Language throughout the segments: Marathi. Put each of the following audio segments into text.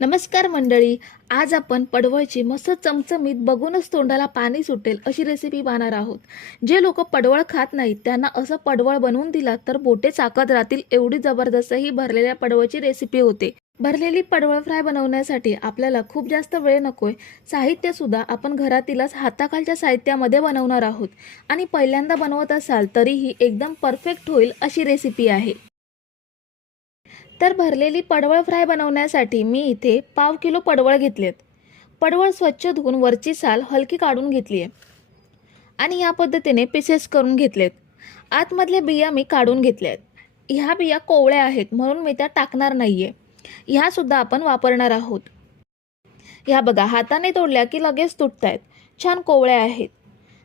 नमस्कार मंडळी, आज आपण पडवळची मस्त चमचमीत बघूनच तोंडाला पाणी सुटेल अशी रेसिपी बनवणार आहोत। जे लोक पडवळ खात नाहीत त्यांना असं पडवळ बनवून दिला तर बोटे चाकत राहतील एवढी जबरदस्त ही भरलेल्या पडवळची रेसिपी होते। भरलेली पडवळ फ्राय बनवण्यासाठी आपल्याला खूप जास्त वेळ नकोय। साहित्य सुद्धा आपण घरातीलच हाताखालच्या साहित्यामध्ये बनवणार आहोत आणि पहिल्यांदा बनवत असाल तरीही एकदम परफेक्ट होईल अशी रेसिपी आहे। तर भरलेली पडवळ फ्राय बनवण्यासाठी मी इथे पाव किलो पडवळ घेतलेत। पडवळ स्वच्छ धुवून वरची साल हलकी काढून घेतली आहे आणि या पद्धतीने पीसेस करून घेतलेत। आतमधले बिया मी काढून घेतल्यात। ह्या बिया कोवळ्या आहेत म्हणून मी त्या टाकणार नाहीये। ह्या सुद्धा आपण वापरणार आहोत। ह्या बघा हाताने तोडल्या की लगेच तुटतायत, छान कोवळ्या आहेत।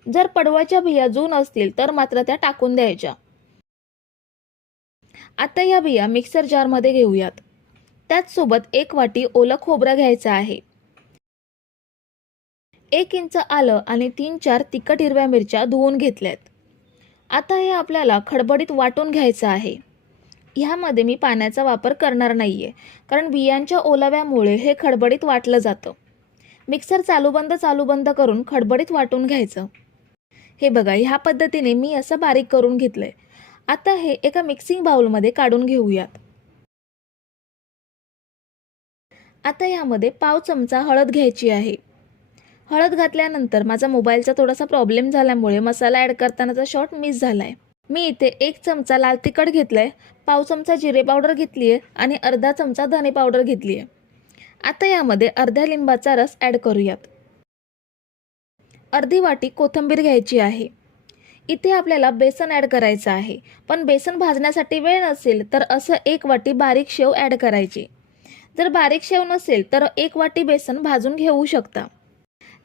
जर पडवळच्या बिया जून असतील तर मात्र त्या टाकून द्यायच्या। आता या बिया मिक्सर जार मध्ये घेऊयात। त्याच सोबत 1 वाटी ओलं खोबरं घ्यायचं आहे। 1 इंच आलं आणि 3-4 तिखट हिरव्या मिरच्या धुवून घेतल्यात। आता हे आपल्याला खडबडीत वाटून घ्यायचं आहे। ह्यामध्ये मी पाण्याचा वापर करणार नाहीये कारण बियांच्या ओलाव्यामुळे हे खडबडीत वाटलं जातं। मिक्सर चालू बंद करून खडबडीत वाटून घ्यायचं। हे बघा ह्या पद्धतीने मी असं बारीक करून घेतलंय। आता हे एका मिक्सिंग बाउल मध्ये काढून घेऊयात। आता यामध्ये पाव चमचा हळद घ्यायची आहे। हळद घातल्यानंतर माझा मोबाईलचा थोडासा प्रॉब्लेम झाल्यामुळे मसाला ॲड करतानाचा शॉट मिस झालाय। मी इथे 1 चमचा लाल तिखट घेतलाय, पाव चमचा जिरे पावडर घेतली आहे आणि अर्धा चमचा धने पावडर घेतली आहे। आता यामध्ये अर्ध्या लिंबाचा रस ॲड करूयात। अर्धी वाटी कोथिंबीर घ्यायची आहे। इथे आपल्याला बेसन ॲड करायचं आहे, पण बेसन भाजण्यासाठी वेळ नसेल तर असं 1 वाटी बारीक शेव ॲड करायची। जर बारीक शेव नसेल तर 1 वाटी बेसन भाजून घेऊ शकता।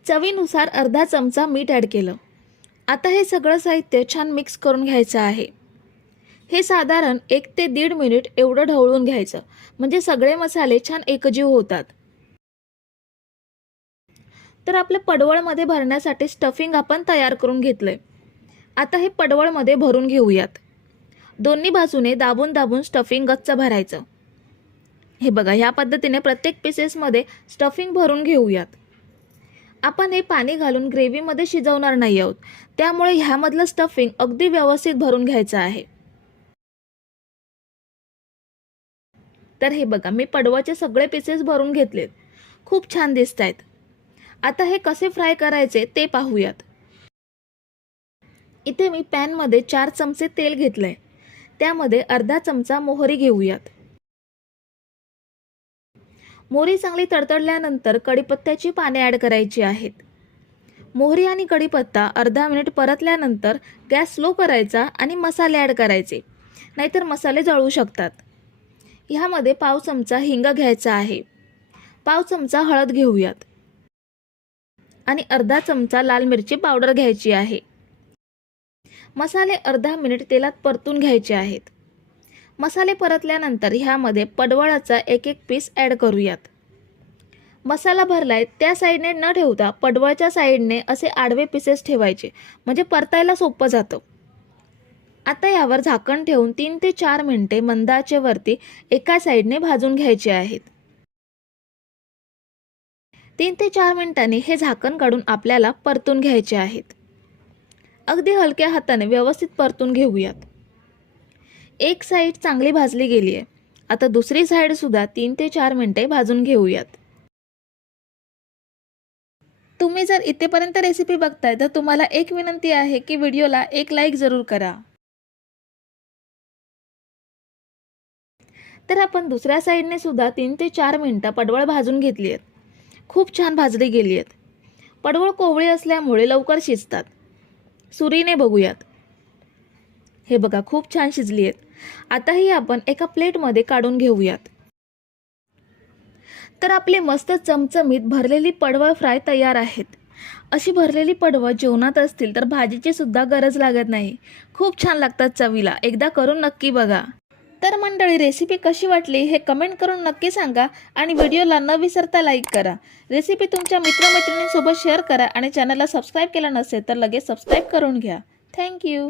चवीनुसार अर्धा चमचा मीठ ॲड केलं। आता हे सगळं साहित्य छान मिक्स करून घ्यायचं आहे। हे साधारण 1 ते 1.5 मिनिट एवढं ढवळून घ्यायचं, म्हणजे सगळे मसाले छान एकजीव होतात। तर आपल्या पडवळमध्ये भरण्यासाठी स्टफिंग आपण तयार करून घेतलंय। आता हे पडवळमध्ये भरून घेऊयात। दोन्ही बाजूने दाबून दाबून स्टफिंग गच्च भरायचं। हे बघा ह्या पद्धतीने प्रत्येक पीसेसमध्ये स्टफिंग भरून घेऊयात। आपण हे पाणी घालून ग्रेव्हीमध्ये शिजवणार नाही आहोत, त्यामुळे ह्यामधलं स्टफिंग अगदी व्यवस्थित भरून घ्यायचं आहे। तर हे बघा मी पडवळचे सगळे पीसेस भरून घेतलेत, खूप छान दिसतायत। आता हे कसे फ्राय करायचे ते पाहूयात। इथे मी पॅन मध्ये 4 चमचे तेल घेतलंय, त्यामध्ये अर्धा चमचा मोहरी घेऊयात। मोहरी चांगली तडतडल्यानंतर कढीपत्त्याची पाने ॲड करायची आहेत। मोहरी आणि कढीपत्ता अर्धा मिनिट परतल्यानंतर गॅस स्लो करायचा आणि मसाले ॲड करायचे, नाहीतर मसाले जळू शकतात। ह्यामध्ये पाव चमचा हिंग घ्यायचा आहे, पाव चमचा हळद घेऊयात आणि अर्धा चमचा लाल मिरची पावडर घ्यायची आहे। मसाले अर्धा मिनिट तेलात परतून घ्यायचे आहेत। मसाले परतल्यानंतर ह्यामध्ये पडवळाचा एक पीस ॲड करूयात। मसाला भरलाय त्या साईडने न ठेवता पडवळच्या साईडने असे आडवे पीसेस ठेवायचे, म्हणजे परतायला सोपं जातं। आता यावर झाकण ठेवून 3 ते 4 मिनिटे मंद आचेवरती एका साईडने भाजून घ्यायचे आहेत। 3 ते 4 मिनिटांनी हे झाकण काढून आपल्याला परतून घ्यायचे आहेत। अगदी हलक्या हाताने व्यवस्थित परतून घेऊयात। एक साईड चांगली भाजली गेली आहे। आता दुसरी साईड सुद्धा 3 ते 4 मिनिटे भाजून घेऊयात। तुम्ही जर इथेपर्यंत रेसिपी बघताय तर तुम्हाला एक विनंती आहे की व्हिडिओला एक लाईक जरूर करा। तर आपण दुसऱ्या साईडने सुद्धा 3 ते 4 मिनिटं पडवळ भाजून घेतली आहेत। खूप छान भाजली गेली आहेत। पडवळ कोवळी असल्यामुळे लवकर शिजतात। सुरीने बघूयात। हे बघा खूप छान शिजली आहेत। आता ही आपण एका प्लेटमध्ये काढून घेऊयात। तर आपले मस्त चमचमीत भरलेली पडवळ फ्राय तयार आहेत। अशी भरलेली पडवळ जेवणात असतील तर भाजीची सुद्धा गरज लागत नाही। खूप छान लागतात चवीला, एकदा करून नक्की बघा। तर मंडळी रेसिपी कशी वाटली हे कमेंट करून नक्की सांगा आणि व्हिडिओला न विसरता लाईक करा। रेसिपी तुमच्या मित्रमैत्रिणींसोबत शेअर करा आणि चॅनलला सबस्क्राईब केलं नसेल तर लगेच सबस्क्राईब करून घ्या। थँक्यू।